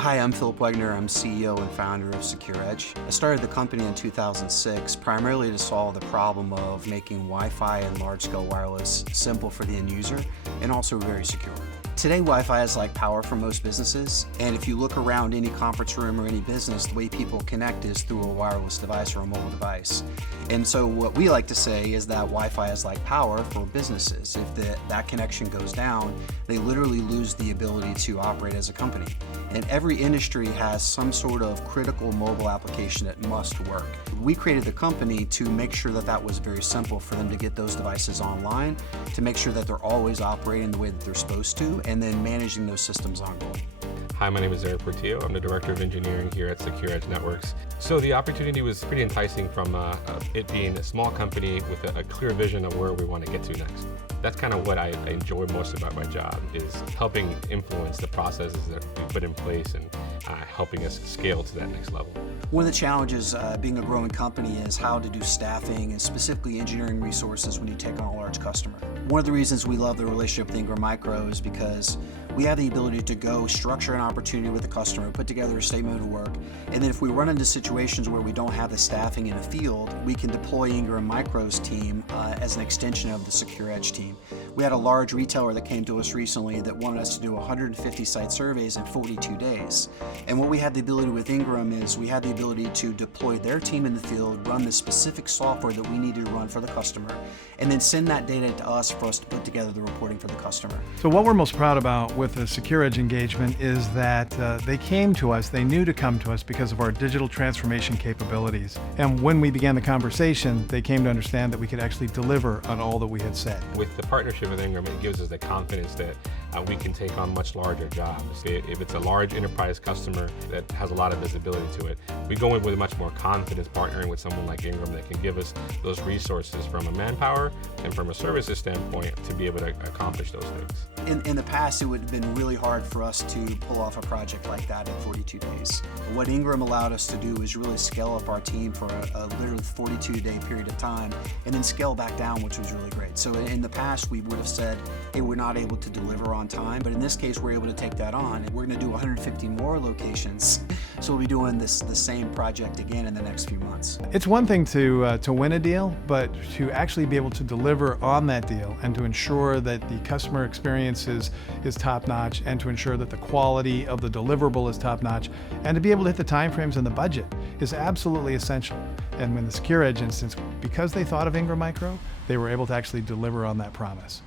Hi, I'm Philip Wegner. I'm CEO and founder of SecurEdge. I started the company in 2006 primarily to solve the problem of making Wi-Fi and large-scale wireless simple for the end user and also very secure. Today, Wi-Fi is like power for most businesses, and if you look around any conference room or any business, the way people connect is through a wireless device or a mobile device. And so what we like to say is that Wi-Fi is like power for businesses. If that connection goes down, they literally lose the ability to operate as a company. And every industry has some sort of critical mobile application that must work. We created the company to make sure that that was very simple for them to get those devices online, to make sure that they're always operating the way that they're supposed to, and then managing those systems ongoing. Hi, my name is Eric Portillo. I'm the Director of Engineering here at SecurEdge Networks. So the opportunity was pretty enticing from it being a small company with a clear vision of where we want to get to next. That's kind of what I enjoy most about my job, is helping influence the processes that we put in place and helping us scale to that next level. One of the challenges being a growing company is how to do staffing and specifically engineering resources when you take on a large customer. One of the reasons we love the relationship with Ingram Micro is because we have the ability to go structure an opportunity with the customer, put together a statement of work, and then if we run into situations where we don't have the staffing in the field, we can deploy Ingram Micro's team as an extension of the SecurEdge team. We had a large retailer that came to us recently that wanted us to do 150 site surveys in 42 days. And what we had the ability with Ingram is we had the ability to deploy their team in the field, run the specific software that we needed to run for the customer, and then send that data to us for us to put together the reporting for the customer. So what we're most proud about with the SecurEdge engagement is that they came to us, they knew to come to us because of our digital transformation capabilities. And when we began the conversation, they came to understand that we could actually deliver on all that we had said. With the partnership with Ingram, it gives us the confidence that we can take on much larger jobs. If it's a large enterprise customer that has a lot of visibility to it, we go in with much more confidence partnering with someone like Ingram that can give us those resources from a manpower and from a services standpoint to be able to accomplish those things. In the past, it would have been really hard for us to pull off a project like that in 42 days. What Ingram allowed us to do is really scale up our team for a literally 42-day period of time and then scale back down, which was really great. So in the past, we would have said, hey, we're not able to deliver on time, but in this case, we're able to take that on. And we're going to do 150 more locations. So we'll be doing the same project again in the next few months. It's one thing to win a deal, but to actually be able to deliver on that deal and to ensure that the customer experience is top-notch and to ensure that the quality of the deliverable is top-notch and to be able to hit the timeframes and the budget is absolutely essential. And in the SecurEdge instance, because they thought of Ingram Micro, they were able to actually deliver on that promise.